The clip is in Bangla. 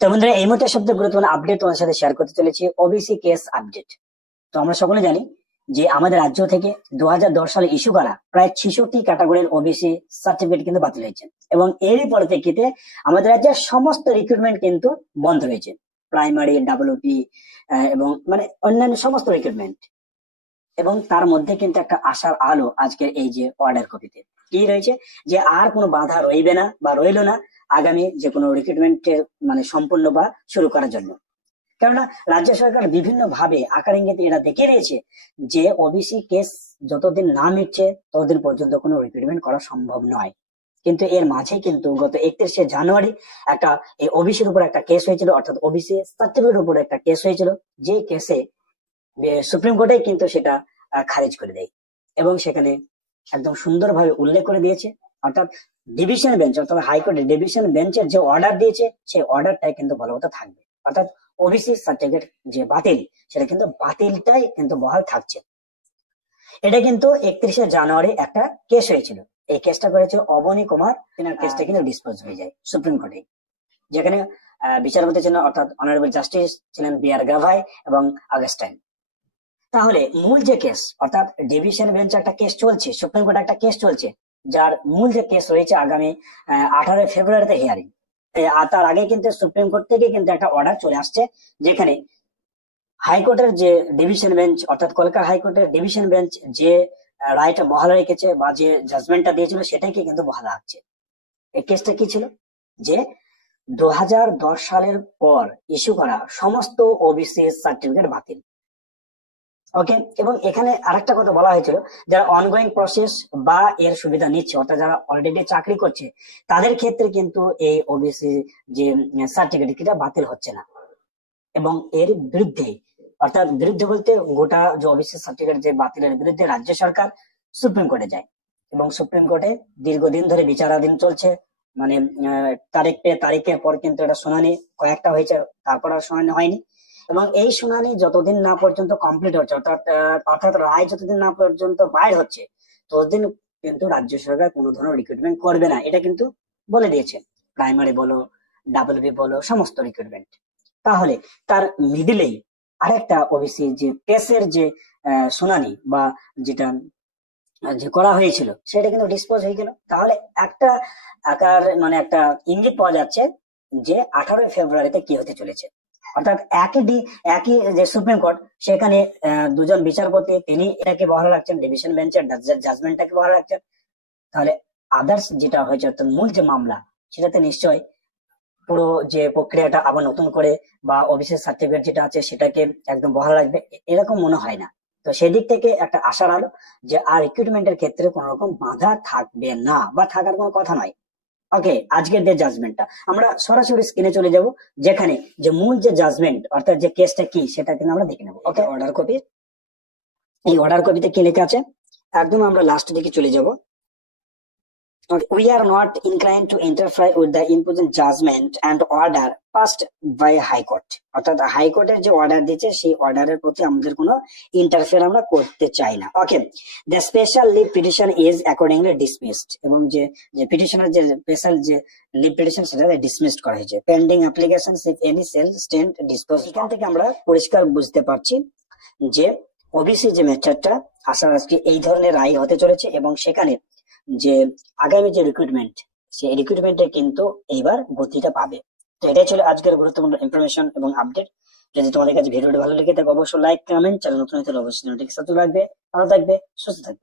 তো বন্ধুরা, এই মুহূর্তে সবচেয়ে গুরুত্বপূর্ণ আপডেট তোমাদের সাথে শেয়ার করতে চলেছি, ওবিসি কেস আপডেট। তো আমরা সকলে জানি যে আমাদের রাজ্য থেকে 2010 সালে ইস্যু করা প্রায় 66 ক্যাটাগরির ওবিসি সার্টিফিকেট কিন্তু বাতিল হয়েছে, এবং এরই পরিপ্রেক্ষিতে আমাদের রাজ্যের সমস্ত রিক্রুটমেন্ট কিন্তু বন্ধ রয়েছে। প্রাইমারি, ডাব্লিউপি এবং মানে অন্যান্য সমস্ত রিক্রুটমেন্ট। এবং তার মধ্যে কিন্তু একটা আশার আলো আজকের এই যে অর্ডার কপিতে কি রয়েছে, যে আর কোনো বাধা রইবে না বা রইলো না আগামী যে কোনো রিক্রুটমেন্টের মানে সম্পূর্ণ বা শুরু করার জন্য। কেননা রাজ্য সরকার বিভিন্ন ভাবে আকার ইঙ্গিতে এটা দেখিয়ে দিয়েছে যে ওবিসি কেস যতদিন না মিটছে ততদিন পর্যন্ত কোনো রিক্রুটমেন্ট করা সম্ভব নয়। কিন্তু এর মাঝে কিন্তু গত 31শে জানুয়ারি একটা এই ওবিসির উপর একটা কেস হয়েছিল, অর্থাৎ ওবিসি সার্টিফিকেটের উপর একটা কেস হয়েছিল, যে কেসে সুপ্রিম কোর্টে কিন্তু সেটা খারিজ করে দেয়। এবং সেখানে একদম সুন্দরভাবে উল্লেখ করে দিয়েছে, অর্থাৎ ডিভিশন বেঞ্চ অর্থাৎ হাইকোর্টের ডিভিশন বেঞ্চের যে অর্ডার দিয়েছে সেই অর্ডারটাই কিন্তু বলবৎ থাকবে। অর্থাৎ ওবিসি সার্টিফিকেট যে বাতিল, সেটা কিন্তু বাতিলটাই কিন্তু বহাল থাকছে। এটা কিন্তু 31শে জানুয়ারি একটা কেস হয়েছিল। এই কেসটা করেছে অবনী কুমার, তিনার কেসটা কিন্তু ডিসপোজ হয়ে যায় সুপ্রিম কোর্টে, যেখানে বিচারপতি ছিলেন অর্থাৎ অনারেবল জাস্টিস ছিলেন বি.আর. গাভাই এবং আগস্টাইন। তাহলে মূল যে কেস অর্থাৎ ডিভিশন বেঞ্চে একটা কেস চলছে, সুপ্রিম কোর্টে একটা কেস চলছে, যার মূল যে কেস রয়েছে আগামী 18 ফেব্রুয়ারিতে হিয়ারিং। আর তার আগে কিন্তু সুপ্রিম কোর্ট থেকে কিন্তু একটা অর্ডার চলে আসছে, যেখানে হাইকোর্টের যে ডিভিশন বেঞ্চ অর্থাৎ কলকাতা হাইকোর্টের ডিভিশন বেঞ্চ যে রায়টা বহাল রেখেছে বা যে জাজমেন্টটা দিয়েছিল সেটাকে কিন্তু বহাল রাখছে। এই কেসটা কি ছিল, যে 2010 সালের পর ইস্যু করা সমস্ত ওবিসি সার্টিফিকেট বাতিল। ওকে, এবং এখানে আরেকটা কথা বলা হয়েছিল, যারা অনগোয়িং প্রসেস বা এর সুবিধা নিচ্ছে অর্থাৎ যারা অলরেডি চাকরি করছে তাদের ক্ষেত্রে কিন্তু এই ওবিসি যে সার্টিফিকেট বাতিল হচ্ছে না। এবং এর বিরুদ্ধে অর্থাৎ বিরুদ্ধে বলতে গোটা যে ওবিসি সার্টিফিকেট যে বাতিলের বিরুদ্ধে রাজ্য সরকার সুপ্রিম কোর্টে যায়, এবং সুপ্রিম কোর্টে দীর্ঘদিন ধরে বিচারাধীন চলছে। মানে তারিখের পর কিন্তু এটা শুনানি কয়েকটা হয়েছে, তারপর আর শুনানি হয়নি। এবং এই শুনানি যতদিন না পর্যন্ত কমপ্লিট হচ্ছে অর্থাৎ রায় যতদিন না পর্যন্ত বাইর হচ্ছে ততদিন কিন্তু রাজ্য সরকার কোনো ধরনের রিক্রুটমেন্ট করবে না, এটা কিন্তু বলে দিয়েছে। প্রাইমারি বলো, ডাব্লিউবি বলো, সমস্ত রিক্রুটমেন্ট। তাহলে তার মিডিলেই আরেকটা ওবিসি যে কেসের যে শুনানি বা যেটা যে করা হয়েছিল সেটা কিন্তু ডিসপোজ হয়ে গেল। তাহলে একটা আকার মানে একটা ইঙ্গিত পাওয়া যাচ্ছে যে 18 ফেব্রুয়ারিতে কি হতে চলেছে। অর্থাৎ একই যে সুপ্রিম কোর্ট, সেখানে দুজন বিচারপতি তিনি এটাকে বহাল রাখছেন, ডিভিশন বেঞ্চের জাজমেন্টটাকে বহাল রাখছেন। তাহলে আদার্স যেটা হয়েছে অর্থাৎ মূল যে মামলা, সেটাতে নিশ্চয়ই পুরো যে প্রক্রিয়াটা আবার নতুন করে বা ওবিসি সার্টিফিকেট যেটা আছে সেটাকে একদম বহাল রাখবে এরকম মনে হয় না। তো সেদিক থেকে একটা আশার আলো যে আর রিক্রুটমেন্টের ক্ষেত্রে কোন রকম বাধা থাকবে না বা থাকার কোনো কথা নয়। ওকে, আজকের যে জাজমেন্টটা আমরা সরাসরি স্ক্রিনে চলে যাব, যেখানে যে মূল যে জাজমেন্ট অর্থাৎ যে কেসটা কি সেটা কিন্তু আমরা দেখে নেবো। ওকে, অর্ডার কপি, এই অর্ডার কপিতে কি লেখা আছে একদম আমরা লাস্ট দিকে চলে যাব। We are not inclined to interfere with the imposed judgment and order passed by High Court. অর্থাৎ হাইকোর্টের যে অর্ডার দিয়েছে সেই অর্ডারের প্রতি আমাদের কোনো ইন্টারফেয়ার আমরা করতে চাই না। Okay, the special leave petition is accordingly dismissed, এবং যে পিটিশনের যে স্পেশাল যে লিভ পিটিশন সেটা ডিসমিসড করা হয়েছে। Pending application if any shall stand dispose. এখান থেকে আমরা পরিষ্কার বুঝতে পারছি যে ওবিসি যে ম্যাটারটা আজকে এই ধরনের রায় হতে চলেছে, এবং সেখানে যে আগামী যে রিক্রুটমেন্ট সেই রিক্রুটমেন্টে কিন্তু এইবার গতিটা পাবে। তো এটাই ছিল আজকের গুরুত্বপূর্ণ ইনফরমেশন এবং আপডেট। যদি তোমাদের কাছে ভিডিওটি ভালো লেগে থাকে অবশ্যই লাইক, কমেন্ট, চ্যানেল নতুন হলে অবশ্যই নোটিফিকেশন রাখবে। ভালো থাকবে, সুস্থ থাকবে।